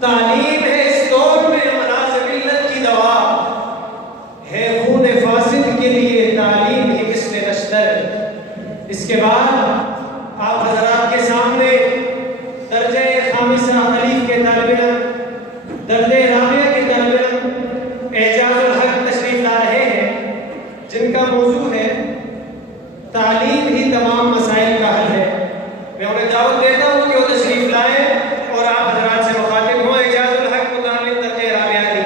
تعلیم ہے اس دور میں امراض ملت کی دوا ہے، خون فاسد کے لیے تعلیم ہی مثل نشتر۔ اس کے بعد آپ حضرات کے سامنے درجہ خامسہ الف کے طالب علم، درجہ رابعہ کے طالب علم اعجاز الحق تشریف لا رہے ہیں، جن کا موضوع ہے تعلیم ہی تمام مسائل کا حل ہے۔ میں انہیں دعوت دیتا ہوں کہ وہ تشریف لائیں اور آپ حضرات سے مخاطب ہوں۔ اعجاز الحق متعلق درجہ رابعہ علی۔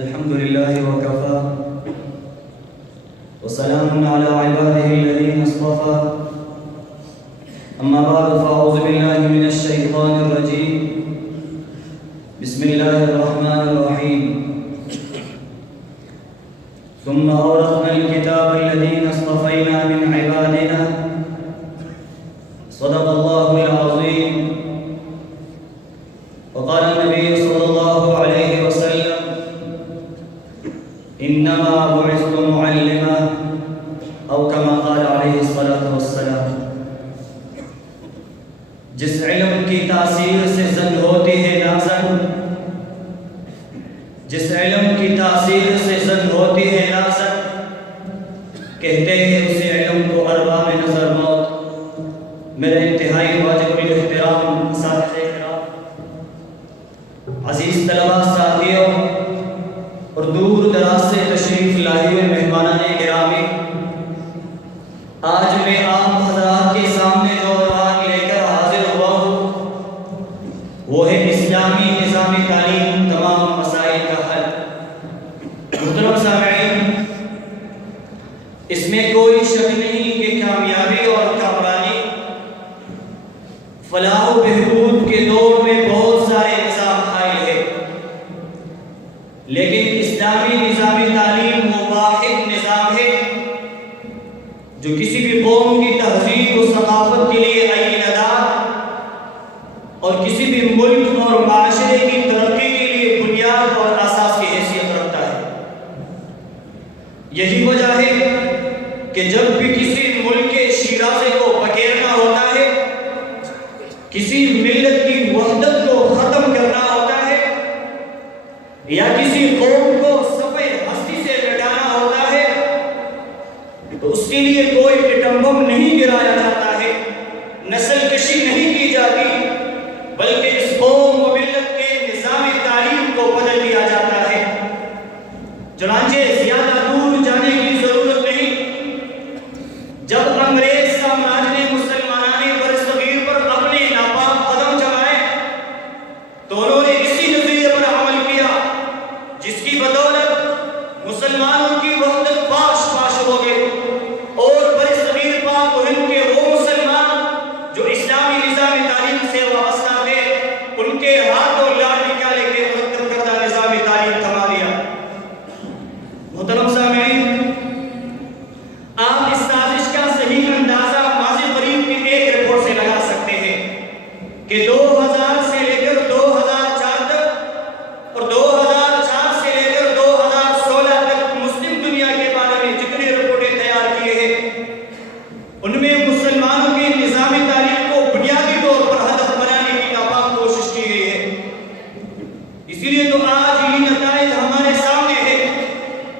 الحمدللہ وکفا وسلام علی عبادہ الذین اصطفى، اما بعد فاعوذ باللہ من الشیطان الرجیم، بسم اللہ الرحمن الرحیم۔ ثم أورثنا الكتاب الذين اصطفينا من عبادنا، صدق الله العظيم۔ وقال النبي صلى الله عليه وسلم: إنما بعثت معلما، أو كما قال عليه الصلاة والسلام۔ جس علم کی تاثیر سے زن ہوتی ہے نازن، جس علم کی تاثیر سے زن ہوتی ہے نازن، کہتے ہیں اسی علم کو ارباب نظر موت۔ میرے انتہائی واجب الاحترام اساتذہ کرام، عزیز طلباء ساتھیوں اور دور دراز سے تشریف لائے ہوئے مہمانان گرامی، آج میں آپ حضرات کے سامنے جو عنوان لے کر حاضر ہوا ہوں وہ ہے اسلامی نظام تعلیم تمام مسائل کا حل۔ محترم سامعین، اس میں کوئی شک نہیں کہ کامیابی اور کامرانی، فلاح و بہبود کے دور میں بہت سارے نظام قائم ہے، لیکن اسلامی نظام تعلیم وہ واحد نظام ہے جو کسی بھی قوم کی تہذیب و ثقافت کے لیے عین ادار اور کسی بھی ملک اور معاشرے کی ترقی کے لیے بنیاد اور اساس کی حیثیت رکھتا ہے۔ یہی وجہ ہے کہ جب بھی کسی ملک کے شیرازے کو بکیرنا ہوتا ہے، کسی ملت کی وحدت کو ختم کرنا ہوتا ہے، یا کسی قوم کو صفحے ہستی سے مٹانا ہوتا ہے، تو اس کے لیے کوئی ایٹم بم نہیں گرایا جاتا ہے، نسل کشی نہیں کی جاتی، بلکہ اس قوم و ملت کے نظام تعلیم کو بدل دیا جاتا ہے۔ چنانچہ زیادہ دور جانے کی ضرورت نہیں، جب انگریز سامراج نے مسلمانان برصغیر پر اپنے ناپاک قدم جمائے تو انہوں نے اسی نظریے پر عمل کیا جس کی بدولت مسلمانوں کی وحدت پاش پاش ہو گئی، اور برصغیر پاک و ہند کے وہ مسلمان جو اسلامی نظام تعلیم سے وابستہ تھے، ان کے ہاتھوں لاٹھ نکالے کے مرتب کردہ نظام تعلیم تھما دیا۔ محترم سامعین، آپ اس سازش کا صحیح اندازہ ماضی قریب کی ایک رپورٹ سے لگا سکتے ہیں کہ 2000 سے لے کر 2004 تک اور 2004 سے لے کر 2016 تک مسلم دنیا کے بارے میں جتنی رپورٹیں تیار کیے ہیں، ان میں مسلمانوں کے نظام تعلیم کو بنیادی طور پر ہدف بنانے کی ناپاک کوشش کی گئی ہے۔ اسی لیے تو آج یہ نتائج ہمارے سامنے ہے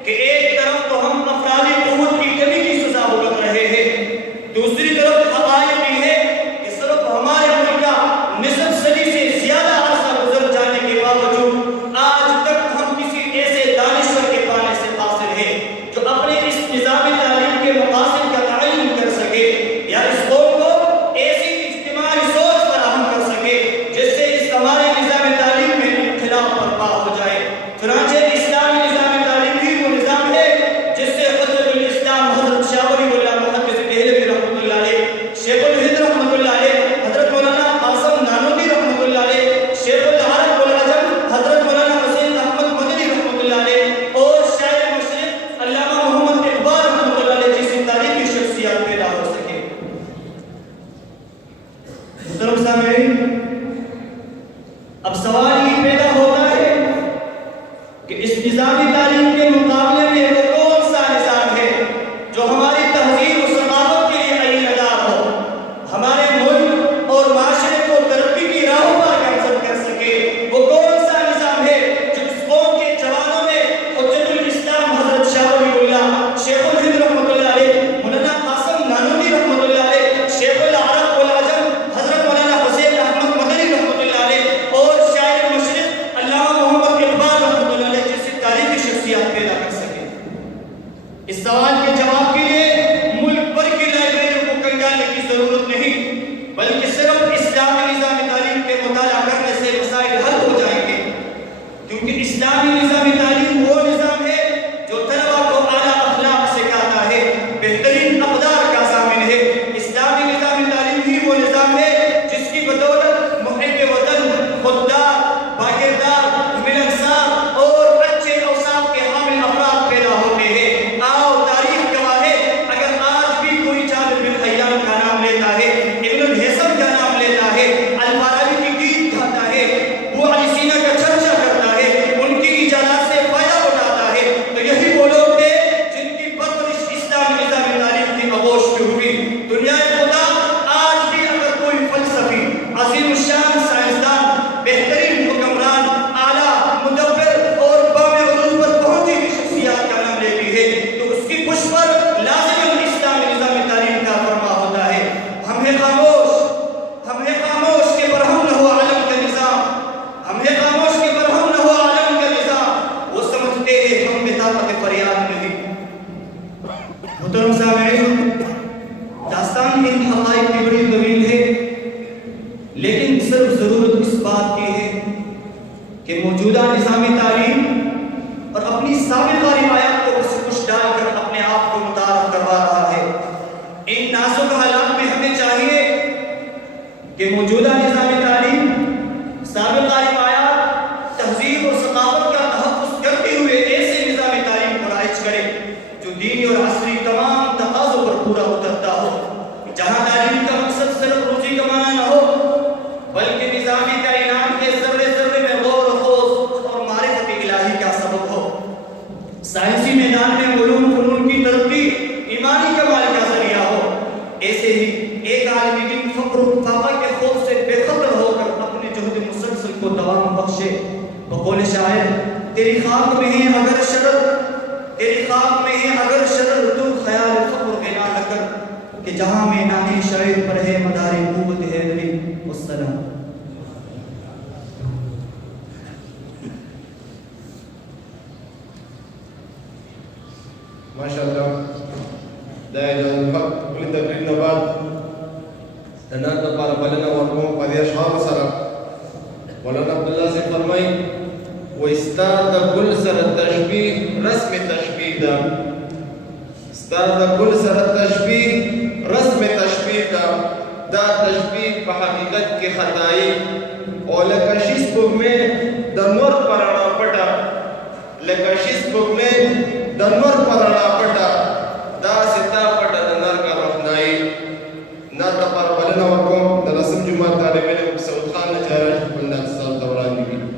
کہ ایک طرف تو ہم افرادی قوت کی کمی کی سزا بھگت رہے ہیں، دوسری طرف حقائق بھی ہے کہ صرف ہمارے ملک کا نصف صدی سے زیادہ عرصہ گزر جانے کے باوجود آج تک ہم کسی ایسے دانشور کے پانے سے قاصر ہیں جو اپنے اس نظام تعلیم کے مقاصد کا تعین کر سکے یا اس قوم کو ایسی اجتماعی سوچ فراہم کر سکے جس سے اس ہمارے نظام تعلیم میں انقلاب برپا ہو جائے۔ چنانچہ اسلامی نظام تعلیم ہی وہ نظام ہے جس سے حضرت الاسلام حضرت شاہ ولی اللہ محدث دہلوی رحمۃ اللہ علیہ، شیخ الہند رحمۃ اللہ علیہ، حضرت مولانا قاسم نانوتوی رحمۃ اللہ علیہ، شیخ العرب والعجم حضرت مولانا حسین احمد مدنی رحمۃ اللہ علیہ، اور شاعر مشرق علامہ محمد اقبال رحمۃ اللہ علیہ جیسی تاریخی شخصیات پیدا ہو سکے۔ محترم سامعین، اب سوال یہ پیدا ہوتا ہے کہ اس نظامی تعلیم کے مقابلے میں وہ کون سا نظام ہے جو ہماری تہذیب و ثقافت کے لیے عین ادار ہو، اسلامی نظام تعلیم کے مطالعہ کرنے سے مسائل حل ہو جائیں گے، کیونکہ اسلامی نظام تعلیم وہ نظام ہے جو طلبا کو اعلیٰ اخلاق سکھاتا ہے، بہترین اقدار کا ضامن ہے۔ اسلامی نظام تعلیم ہی وہ نظام ہے جس کی بدولت محب وطن، خوددار، باکردار، ملنسار اور اچھے اوصاف کے حامل افراد پیدا ہوتے ہیں۔ آؤ تاریخ گواہ ہے، اگر آج بھی کوئی جابر بن حیان کا نام لیتا ہے، ابن الحسن کا نام لیتا ہے، الفارابی کی گیت گاتا ہے، وہ علی سینا کا چرچا کرتا ہے، ان کی ایجادات سے فائدہ اٹھاتا ہے، تو یہی وہ لوگ تھے جن کی پرورش اسلامی نظام تعلیم کی آغوش میں ہوئی۔ دنیا خدا آج بھی اگر کوئی فلسفی، عظیم الشان سائنسدان، بہترین حکمران، اعلیٰ مدبر اور بام عروج پر پہنچی ہوئی شخصیات کا نام لیتی ہے تو اس کی پشت پر لازم اسلامی نظام تعلیم کا فرما ہوتا ہے۔ ہم ہیں خاموش کہ برہم نہ ہو عالم کا نظام، ہم ہیں خاموش کہ برہم نہ ہو عالم کا نظام، وہ سمجھتے ہیں ہم میں طاقت فریاد نہیں۔ محترم سامعین، داستان ان حقائق کی بڑی طویل ہے، لیکن صرف ضرورت اس بات کی ہے کہ موجودہ نظام تعلیم اور اپنی سابقہ روایات کو اس کچھ ڈال کر اپنے آپ کو متعارف کروا رہا ہے۔ ان نازک حالات میں ہمیں چاہیے کہ موجودہ نظام تعلیم سابقہ روایات، تہذیب اور ثقافت کا تحفظ کرتے ہوئے ایسے نظام تعلیم کو رائج کرے جو دینی اور عصری تمام تقاضوں پر پورا اترتا ہو، جہاں تعلیم کا مقصد صرف روزی کمانا نہ ہو بلکہ نظامی کائنات کے ذرے ذرے میں غور و خوض اور معرفت الہی کا سبب ہو، سائنسی میدان میں علوم فنون کی ترقی ایمانی کمال کا ذریعہ ہو۔ ایسے ہی ایک عالمی دین فقر و فاقہ کے خوف سے بے خطر ہو کر اپنے جہد مسلسل کو دوام بخشے۔ بقول شاعر، تیری خاک میں ہے اگر شرر، تیری خاک میں ہے اگر شرر، تو خیال فقر غنا نہ کر کہ جہاں میں نامی شاعر پر ہے مدار قوت حیدری۔ والسلام۔ ماشاءاللہ دا اجازت حق کلی تقریر نه بعد د نن لپاره بلنه ورکوم په دې اشعارو سره۔ مولانا عبدالله سے فرمایي و ستا د ګل سره تشبیه رسم تشبیه ده، ستا د ګل سره تشبیه رسم تشبیه ده، دا تشبیه په حقیقت کې خطائی او لکه شي سپوږمۍ د نور په رڼا پټه، لکه شي سپوږمۍ د نور په رڼا پټه